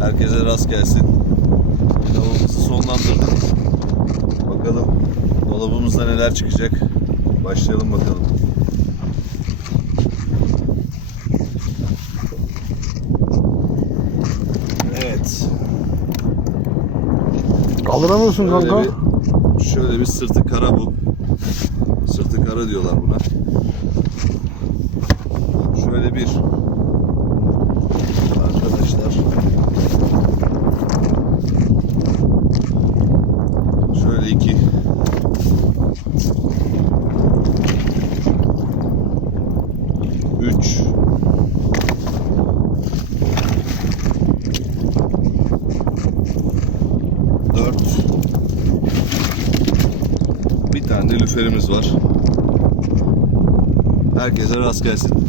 Herkese rast gelsin. Pilavımızı sonlandırdık. Bakalım dolabımızda neler çıkacak. Başlayalım bakalım. Evet. Kaldıramıyorsun Şöyle kanka. bir, şöyle bir sırtı kara bu. Sırtı kara diyorlar buna. Şöyle bir 3 4 Bir tane lüferimiz var. Herkese rast gelsin.